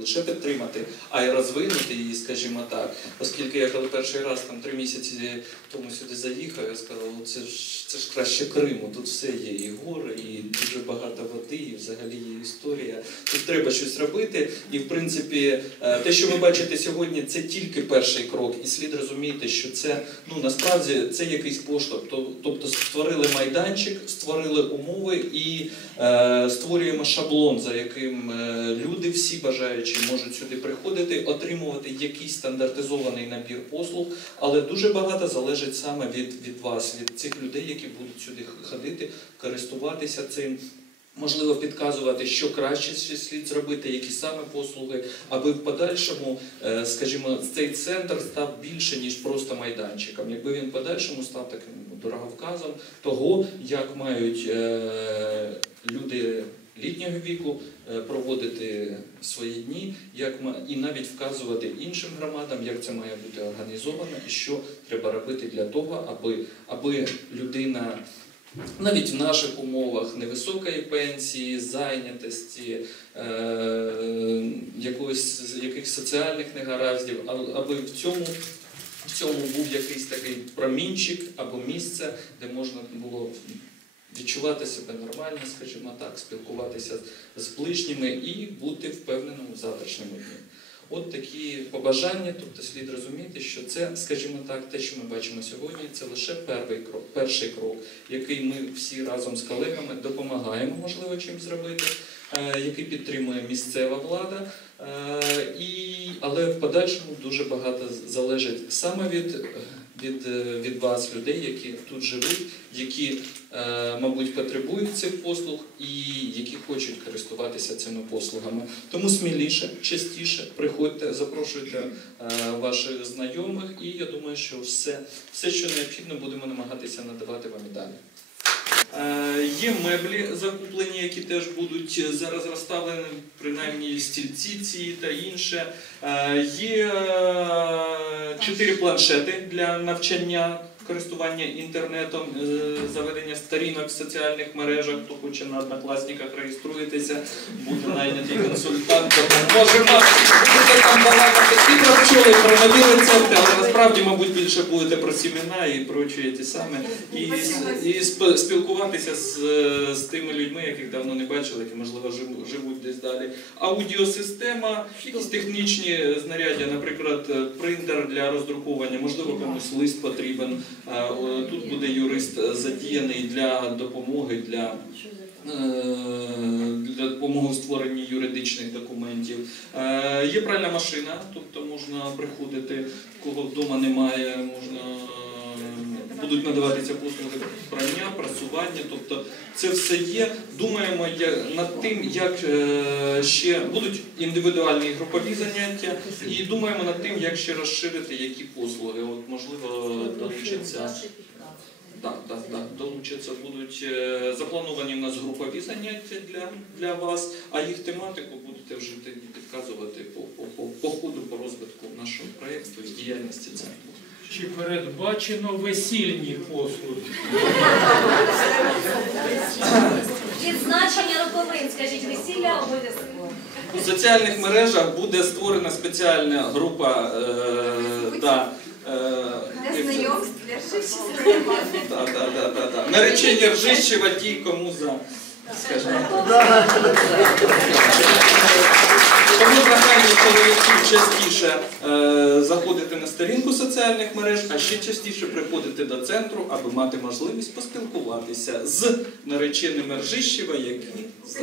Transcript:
лише підтримати, а й розвинути її, скажімо так. Оскільки я коли перший раз там три місяці тому сюди заїхав, я сказав, це ж це ж краще Криму. Тут все є, і гори, і дуже багато води, і взагалі є історія. Тут треба щось робити. І в принципі, е, те, що ви бачите сьогодні, це тільки перший крок. І слід розуміти, що це ну насправді це якийсь поштовх. Тобто створили майданчик, створили умови і е, створюємо шаблон, за яким е, люди, всі бажаючі, можуть сюди приходити, отримувати якийсь стандартизований набір послуг, але дуже багато залежить саме від, від вас, від цих людей, які будуть сюди ходити, користуватися цим. Можливо, підказувати, що краще слід зробити, які саме послуги, аби в подальшому, е, скажімо, цей центр став більше, ніж просто майданчиком. Якби він в подальшому став таким дороговказом того, як мають е, літнього віку е, проводити свої дні, і навіть вказувати іншим громадам, як це має бути організовано і що треба робити для того, аби, аби людина. Навіть в наших умовах невисокої пенсії, зайнятості, е, якогось, якихось соціальних негараздів, аби в цьому, в цьому був якийсь такий промінчик або місце, де можна було відчувати себе нормально, скажімо так, спілкуватися з ближніми і бути впевненим у завтрашньому дні. От такі побажання, тобто слід розуміти, що це, скажімо так, те, що ми бачимо сьогодні, це лише перший крок, перший крок, який ми всі разом з колегами допомагаємо, можливо, чим зробити, е, який підтримує місцева влада. Е, І, але в подальшому дуже багато залежить саме від, від, е, від вас, людей, які тут живуть, які, е, мабуть, потребують цих послуг і які хочуть користуватися цими послугами. Тому сміліше, частіше приходьте, запрошуйте е, ваших знайомих, і я думаю, що все, все, що необхідно, будемо намагатися надавати вам і далі. Е, Є меблі закуплені, які теж будуть зараз розставлені, принаймні стільці ці та інше. Е, Є е, чотири планшети для навчання. Користування інтернетом, е, заведення сторінок в соціальних мережах, хто хоче на однокласниках реєструєтеся, буде найнятий консультант, допоможемо. Балакати і про пчоли, про нові рецепти, але насправді, мабуть, більше будете про сімена і прочі ті саме. І, і спілкуватися з, з тими людьми, яких давно не бачили, які, можливо, живуть десь далі. Аудіосистема, якісь технічні знаряддя, наприклад, е, принтер для роздруковування, можливо, комусь лист потрібен. Е, Тут буде юрист е, задіяний для допомоги, для для допомоги в створенні юридичних документів. Е, Є пральна машина, тобто можна приходити, кого вдома немає, можна е, будуть надаватися послуги прання, прасування, тобто це все є. Думаємо над тим, як е, ще будуть індивідуальні групові заняття, і думаємо над тим, як ще розширити які послуги. От можливо долучаться. Так, так, так. Долучаться будуть е, заплановані в нас групові заняття для, для вас, а їх тематику будете вже тоді підказувати по, по, по, по ходу, по розвитку нашого проєкту і діяльності центру. Чи передбачено весільні послуги? Відзначення роковин, скажіть, весілля обов'язково. У соціальних мережах буде створена спеціальна група е, да, е, Для. Да, да, да, да, да. Наречення Ржищева ті, кому за. Тому прохання чоловіків частіше е, заходити на сторінку соціальних мереж, а ще частіше приходити до центру, аби мати можливість поспілкуватися з нареченими Ржищева, які за.